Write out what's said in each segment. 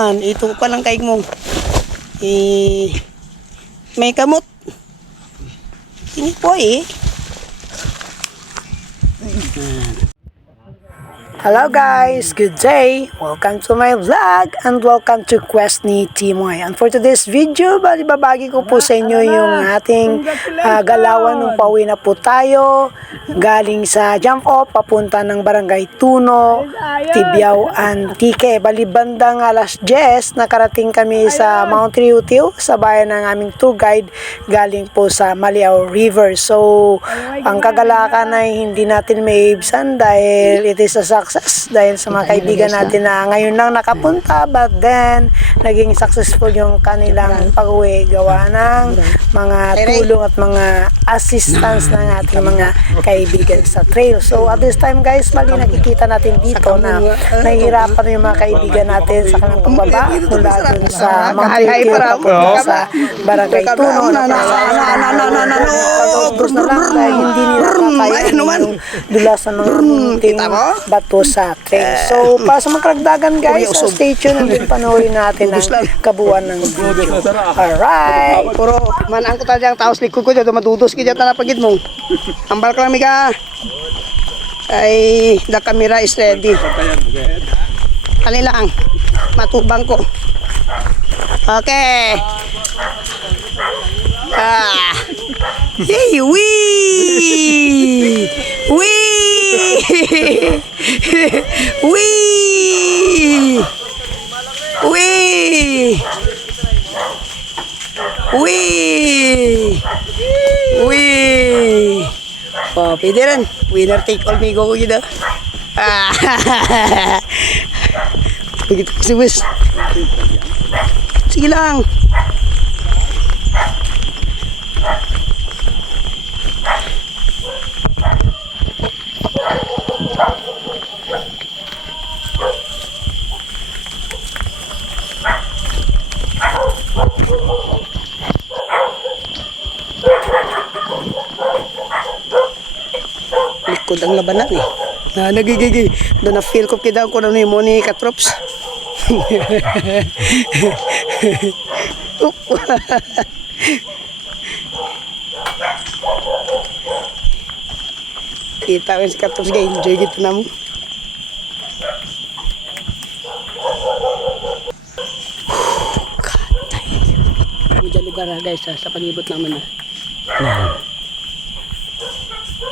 Ito pa lang kaig mo. May kamot. Ini po Hello guys, good day. Welcome to my vlog and welcome to Quest ni Timoy. And for today's video, babagi ko po sa inyo yung ating galawan nung pauwi na po tayo galing sa jump off papunta ng Barangay Tuno, Tibiao, Antique. Bandang alas 10 nakarating kami sa Mount Riutiw sa bayan ng aming tour guide galing po sa Maliao River. So ang kagalakan ay hindi natin may ibsan dahil it is a success dahil sa mga kaibigan natin na ngayon lang nakapunta, but then naging successful yung kanilang pag-uwi gawa ng mga tulong at mga assistance ng ating mga kaibigan sa trail. So at this time guys, mali nakikita natin dito na nahihirapan yung mga kaibigan natin sa kanilang pagbaba mula dun sa Mount Riutiw papunta sa Barangay Tuno na pag-ubros na lang dahil hindi nila kaya yung dulasan ng munting bato sa trail. So, para sa mga karagdagan guys, stay tuned and panoorin natin ang kabuuan ng video. Alright! Puro manang ko tayo ang taos likod ko dyan, madudos ka dyan na pagid mo. Ambal ka lang miga. Ay, the camera is ready. Kali lang, matubang ko. Okay. Hey, wee! Wee! Wee! Wee! Wee! Wee! Oh, pwede rin. Winner take all migo ko gida. Begitu si Wes. Sige lang. Likod ang labanan eh. Nagigigi. Doon na feel ko kida ko na mo ni Katrops. Kita ko si Katrops guys, enjoy gitu na mo. Kami dyan lugar na guys sa palibot naman na.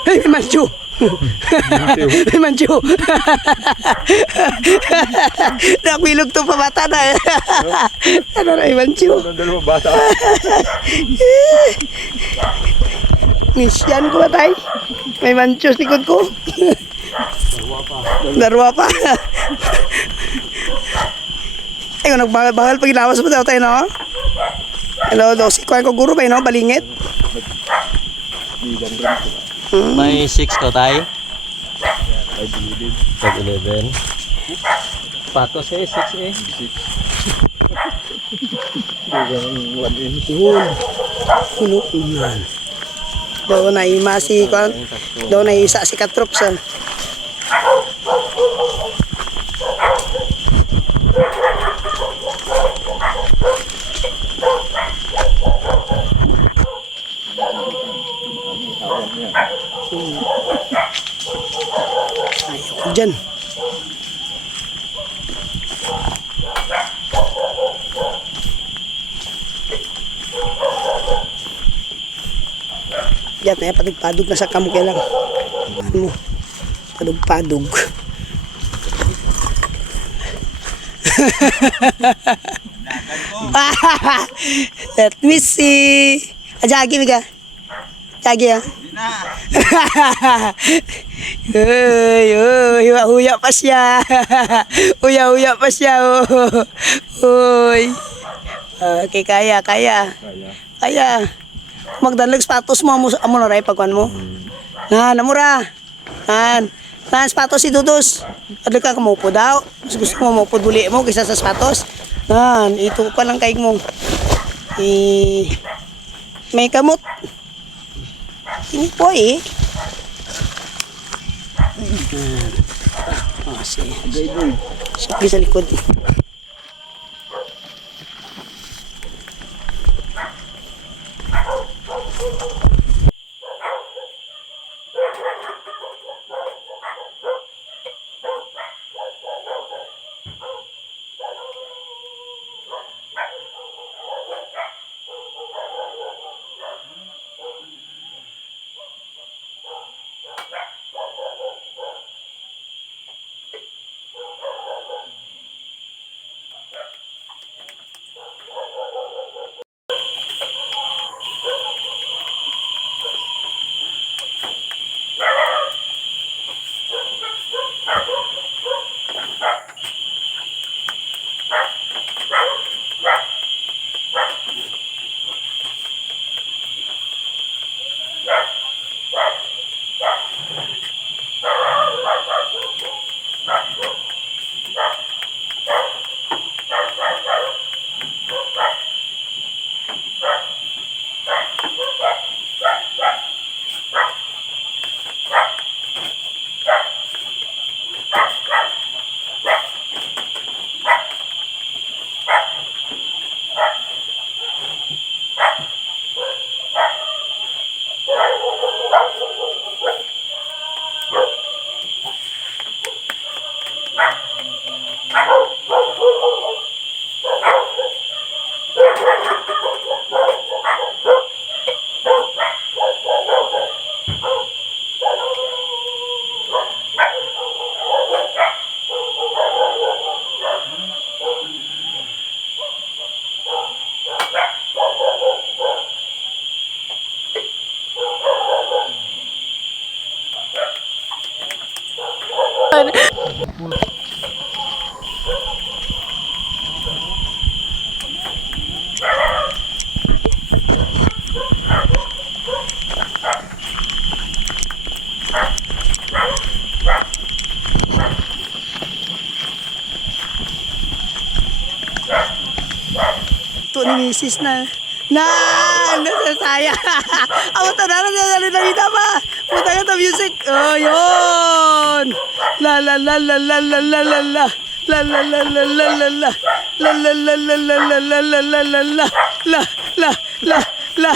Hey, Manchu! Hey, Manchu! Nakwilog to pa bata na. Ano na, Manchu? Dalawang bata. Misyan ko ba tayo? May Manchu sa likod ko. Darwa pa. Ay, nagbagal pag ilawas mo daw tayo, no? Hello, si Kuwan ko guro ba, no? Balingit. May 6 ko tayo. 5'11". Patos 6 eh. Puno man. Daw na imasi Kuwan. Daw na isa si Katropsan. Ayoko dyan. Diyan na padug-padug na sa kamukya lang. Ano mo? Padug-padug. Let me see. Ajagi miga. Jagi ya. Huya pa siya. Huya pa siya. Uy. Okay, kaya. Magdalag sapatos mo na ray pagkuan mo. Namura. Sapatos si Dudos. Adto ka kumupo daw. Mas gusto mo maupo duli mo kaysa sa sapatos. Ito pa lang kaig mo. May kamot. Ini po sige sa likod. Ito ni misis na. Nasa saya. Ako tanaran niya na ba? Punta ka ta music. Oh, yun. La la la la la la la la la. La la la la la la la. La la la la la la la la la la la. La la la la.